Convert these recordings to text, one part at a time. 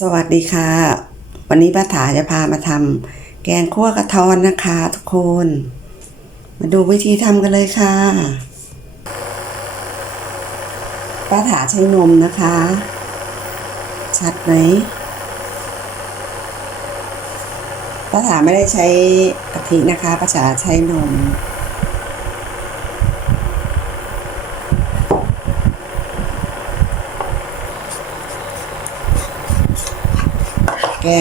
สวัสดีค่ะ วันนี้ป้าถาจะพามาทำแกงคั่วกระท้อนนะคะทุกคน มาดูวิธีทำกันเลยค่ะป้าถาใช้นมนะคะ ชัดไหมป้าถาไม่ได้ใช้กะทินะคะป้าถาใช้นม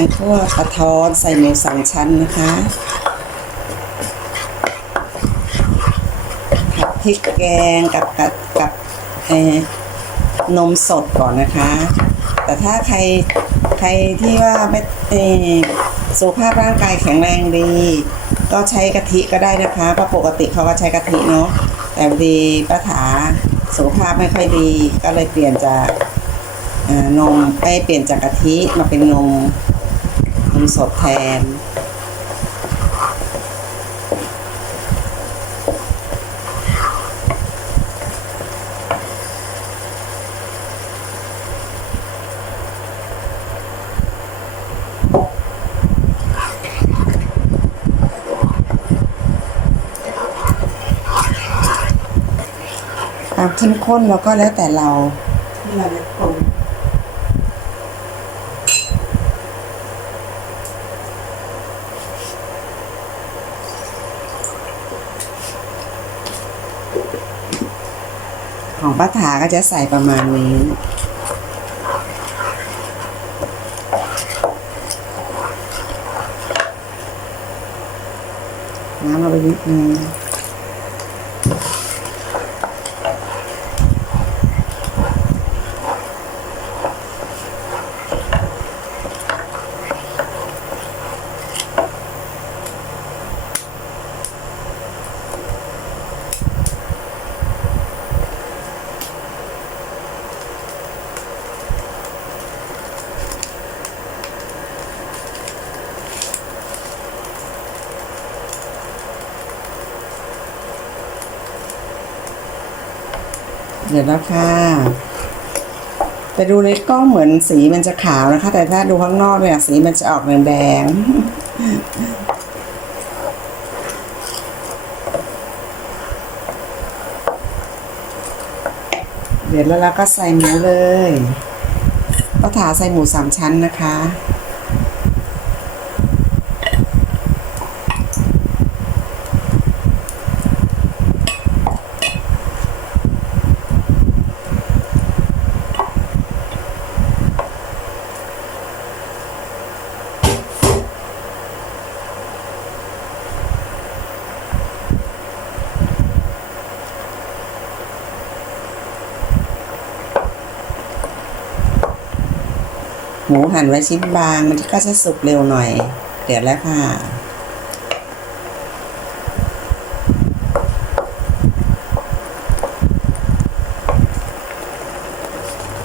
งคั่วกระท้อนใส่หมูสองชั้นนะคะผัดพริกแกงกับกับกับเอ่อนมสดก่อนนะคะ แต่ถ้าใครใครที่ว่าไม่เสุขภาพร่างกายแข็งแรงดี ก็ใช้กะทิก็ได้นะคะเพราะปกติเขาก็ใช้กะทิเนาะแต่ดีป้าถาสุขภาพไม่ค่อยดี ก็เลยเปลี่ยนจากเอ่อนมไปเปลี่ยนจากกะทิมาเป็นนม นมสดแทน ความเข้มข้นเราก็แล้วแต่เราที่เราจะ ของป้าถาก็จะใส่ประมาณนี้น้ำเราไปนิดนึง เดี๋ยวแล้วค่ะ แต่ดูในกล้องเหมือนสีมันจะขาวนะคะ แต่ถ้าดูข้างนอกเนี่ยสีมันจะออกแดงเดี๋ยวแล้วเราก็ใส่หมูเลยก็ถาใส่หมูสามชั้นนะคะ มูหั่นไว้ชิ้นบาง มันก็จะสุกเร็วหน่อย เดี๋ยวแล้วค่ะ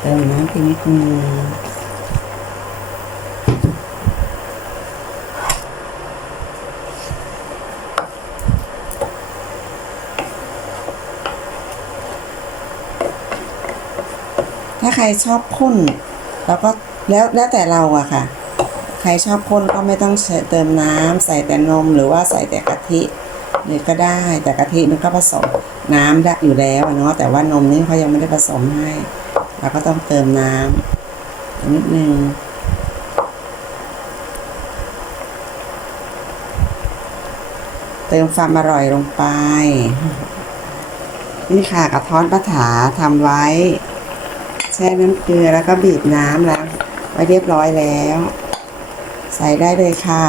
เติมน้ำไปนิดนึงถ้าใครชอบข้นเราก็ แล้วแล้วแต่เราอะค่ะ ใครชอบข้นก็ไม่ต้องเติมน้ำใส่แต่นมหรือว่าใส่แต่กะทิเลยก็ได้ แต่กะทิมันก็ผสมน้ำได้อยู่แล้วเนาะแต่ว่านมนี่เขายังไม่ได้ผสมให้เราก็ต้องเติมน้ำนิดนึงเติมความอร่อยลงไป นี่ค่ะกระท้อนป้าถาทำไว้ แช่น้ำเกลือแล้วก็บีบน้ำแล้ว ว้เรียบร้อยแล้ว ใส่ได้เลยค่ะ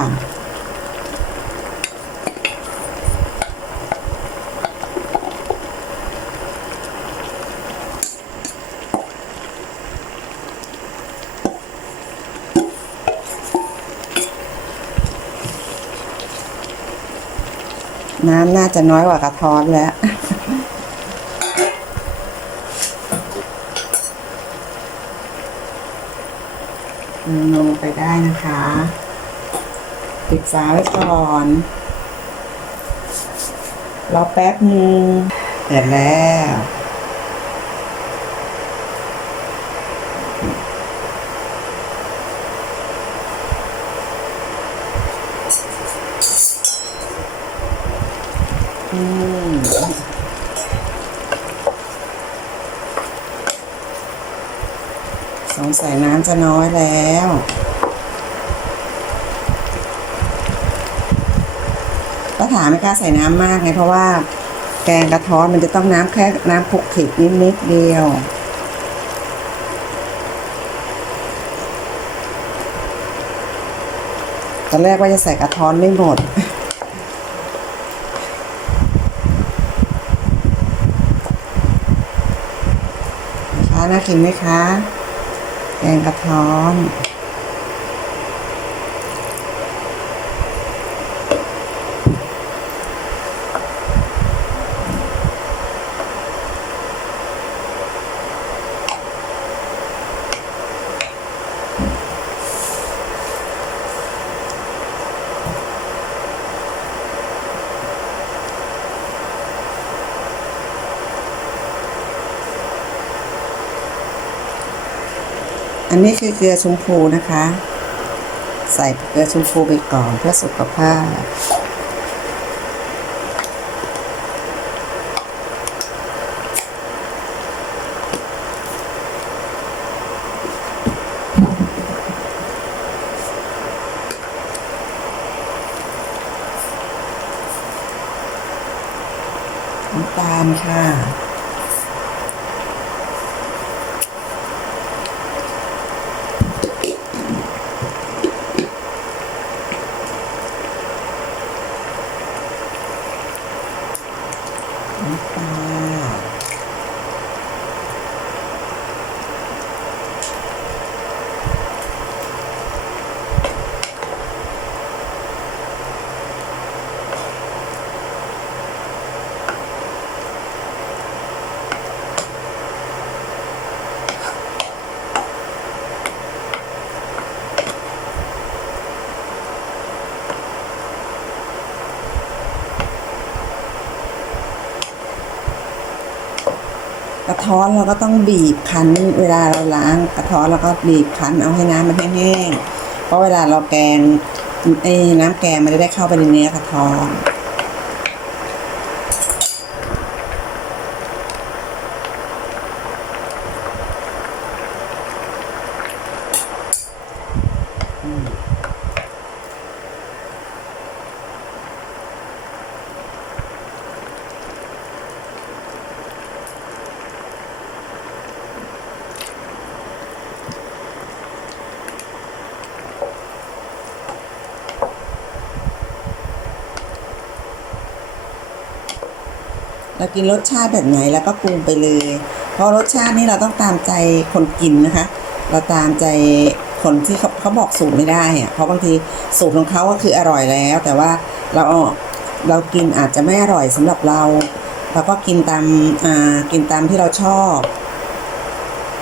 น้ำน่าจะน้อยกว่ากระท้อนแล้ว เติมนไปได้นะคะปิดฝาไว้ก่อนรอแป๊บนึงเสร็จแล้ว สงสัยน้ำจะน้อยแล้วป้าถามไม่กล้าใส่น้ำมากไงเพราะว่าแกงกระท้อนมันจะต้องน้ำแค่น้ำคลุกคลิกนิดนิดๆเดียวตอนแรกว่าจะใส่กระท้อนไม่หมดนะคะน่ากินไหมคะ แกงกระท้อน อันนี้คือเกลือชมพูนะคะ ใส่เกลือชมพูไปก่อนเพื่อสุขภาพ น้ำตาลค่ะ ระท้อนเราก็ต้องบีบคั้นเวลาเราล้างกระท้อนเราก็บีบคั้นเอาให้น้ำมันแห้งๆเพราะเวลาเราแกงไอ้น้ำแกงมันจะได้เข้าไปในเนื้อกระท้อน เรากินรสชาติแบบไหนแล้วก็ปรุงไปเลย เพราะรสชาตินี่เราต้องตามใจคนกินนะคะ เราตามใจคนที่เขาเขาบอกสูตรไม่ได้อะเพราะบางทีสูตรของเขาก็คืออร่อยแล้ว แต่ว่าเราเรากินอาจจะไม่อร่อยสำหรับเราเราก็กินตามอ่ากินตามที่เราชอบ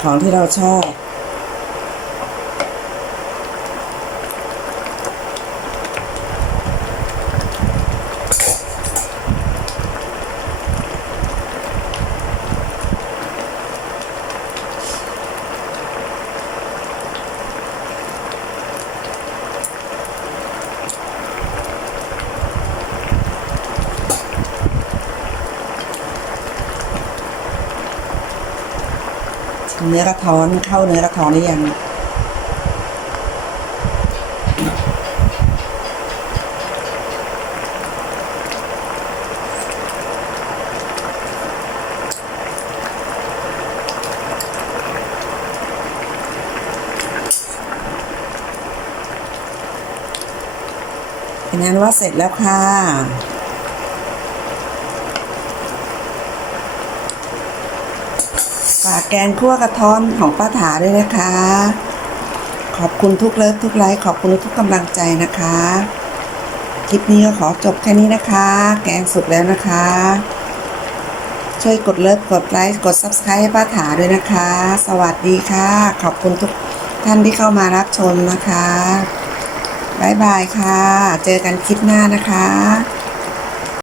ของที่เราชอบ เนื้อกระท้อนเข้าเนื้อกระท้อนหรือยังเป็นนั้นว่าเสร็จแล้วค่ะ ฝากแกงคั่วกระท้อนของป้าถาด้วยนะคะ ขอบคุณทุกเลิฟทุกไลค์ขอบคุณทุกกำลังใจนะคะ คลิปนี้ก็ขอจบแค่นี้นะคะ แกงสุกแล้วนะคะ ช่วยกดเลิฟกดไลค์กด subscribe ให้ป้าถาด้วยนะคะ สวัสดีค่ะ ขอบคุณทุกท่านที่เข้ามารับชมนะคะบ๊ายบายค่ะ เจอกันคลิปหน้านะคะ